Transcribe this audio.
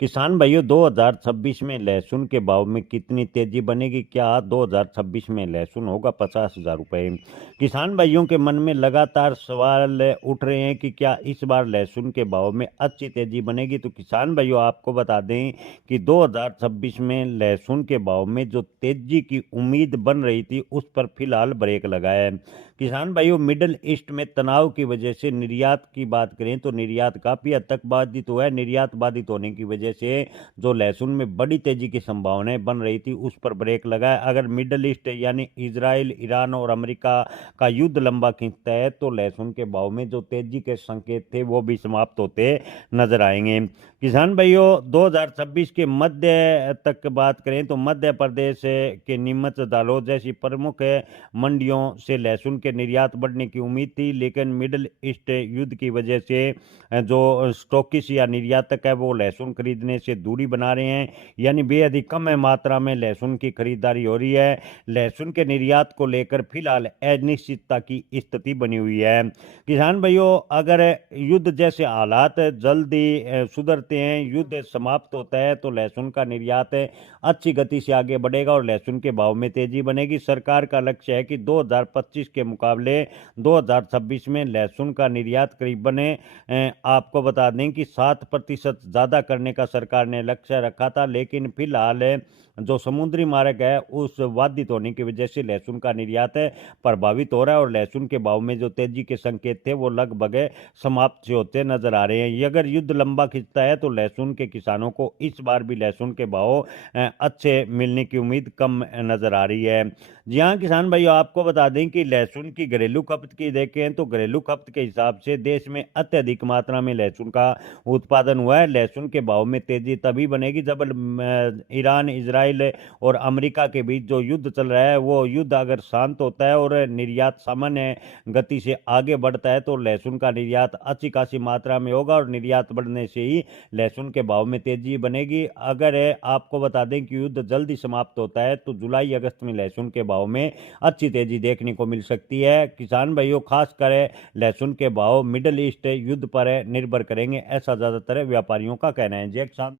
किसान भाइयों 2026 में लहसुन के भाव में कितनी तेजी बनेगी? क्या 2026 में लहसुन होगा 50,000 रुपये? किसान भाइयों के मन में लगातार सवाल उठ रहे हैं कि क्या इस बार लहसुन के भाव में अच्छी तेजी बनेगी। तो किसान भाइयों आपको बता दें कि 2026 में लहसुन के भाव में जो तेजी की उम्मीद बन रही थी उस पर फिलहाल ब्रेक लगा है। किसान भाइयों मिडल ईस्ट में तनाव की वजह से निर्यात की बात करें तो निर्यात काफ़ी हद तक बाधित हुआ है। निर्यात बाधित होने की वजह से जो लहसुन में बड़ी तेजी की संभावनाएं बन रही थी उस पर ब्रेक लगा है। अगर मिडल ईस्ट यानी इजराइल, ईरान और अमेरिका का युद्ध लंबा खींचता है तो लहसुन के भाव में जो तेजी के संकेत थे वो भी समाप्त होते नजर आएंगे। किसान भाइयों 2026 के मध्य तक बात करें तो मध्य प्रदेश के नीमच, दालोद जैसी प्रमुख मंडियों से लहसुन के निर्यात बढ़ने की उम्मीद थी, लेकिन मिडल ईस्ट युद्ध की वजह से जो स्टॉकिस्ट या निर्यातक है वो लहसुन खरीदने से दूरी बना रहे हैं, यानी बेहद ही कम मात्रा में लहसुन की खरीदारी हो रही है। लहसुन के निर्यात को लेकर फिलहाल अनिश्चितता की स्थिति बनी हुई है। किसान भाइयों अगर युद्ध जैसे हालात जल्दी सुधरते हैं, युद्ध समाप्त होता है तो लहसुन का निर्यात अच्छी गति से आगे बढ़ेगा और लहसुन के भाव में तेजी बनेगी। सरकार का लक्ष्य है कि 2025 के मुकाबले 2026 में लहसुन का निर्यात करीबन आपको बता दें कि 7% ज़्यादा करने का सरकार ने लक्ष्य रखा था, लेकिन फिलहाल जो समुद्री मार्ग है उस बाधित होने की वजह से लहसुन का निर्यात प्रभावित हो रहा है और लहसुन के भाव में जो तेजी के संकेत थे वो लगभग समाप्त से होते नजर आ रहे हैं। ये अगर युद्ध लंबा खिंचता है तो लहसुन के किसानों को इस बार भी लहसुन के भाव अच्छे मिलने की उम्मीद कम नजर आ रही है। जी हाँ किसान भाइयों आपको बता दें कि लहसुन की घरेलू खपत की देखें तो घरेलू खपत के हिसाब से देश में अत्यधिक मात्रा में लहसुन का उत्पादन हुआ है। लहसुन के भाव में तेजी तभी बनेगी जब ईरान, इजराइल और अमेरिका के बीच जो युद्ध चल रहा है वो युद्ध अगर शांत होता है और निर्यात सामान्य गति से आगे बढ़ता है तो लहसुन का निर्यात अच्छी खासी मात्रा में होगा और निर्यात बढ़ने से ही लहसुन के भाव में तेजी बनेगी। अगर आपको बता दें कि युद्ध जल्दी समाप्त होता है तो जुलाई अगस्त में लहसुन के भाव में अच्छी तेजी देखने को मिल सकती है। किसान भाइयों खास कर लहसुन के भाव मिडल ईस्ट युद्ध पर निर्भर करेंगे, ऐसा ज्यादातर व्यापारियों का कहना है। जय किसान।